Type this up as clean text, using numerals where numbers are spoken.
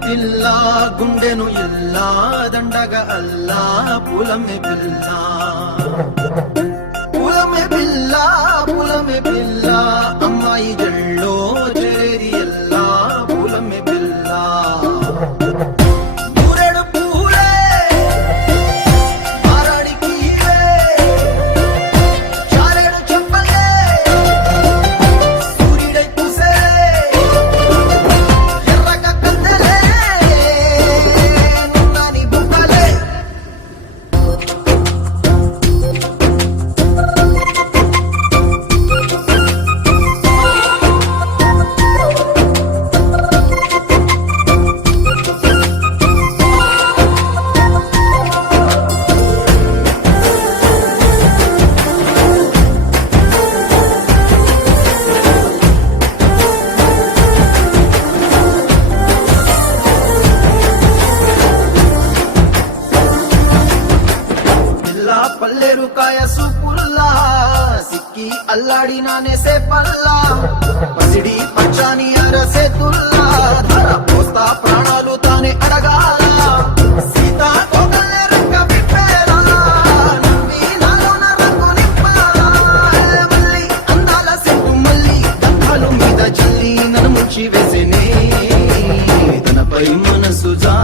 పిల్ల గుండెను ఇల్లా దండగ అల్లా పులమే పిల్ల పులమే పిల్ల పులమే పిల్ల అమ్మాయి జల్లో చేరి ఎల్లా పులమే పిల్ల నూరెడు పూలే మారాడికి చారెడు చెప్పలే సూర్యుడై పూసే ఎర్రగ కందలే నున్నాని బుక్కలే పిల్ల పల్లెరు కాయ సూపుల్లా సిక్కి అల్లాడినానే సే పల్లా పసిడి పచ్చాని అరసే తుల్లా ధర పోస్తా ప్రాణాలు తానే అడగాల సీతా కోగల్లే రంగ విప్పేలా నవ్వి నాలోన రంగు నింపాలా మళ్ళీ అందాల సెట్టు మళ్ళీ గంధాలు మీద జల్లి నన్ను ముంచి వేసేనే తనపై మనసు జా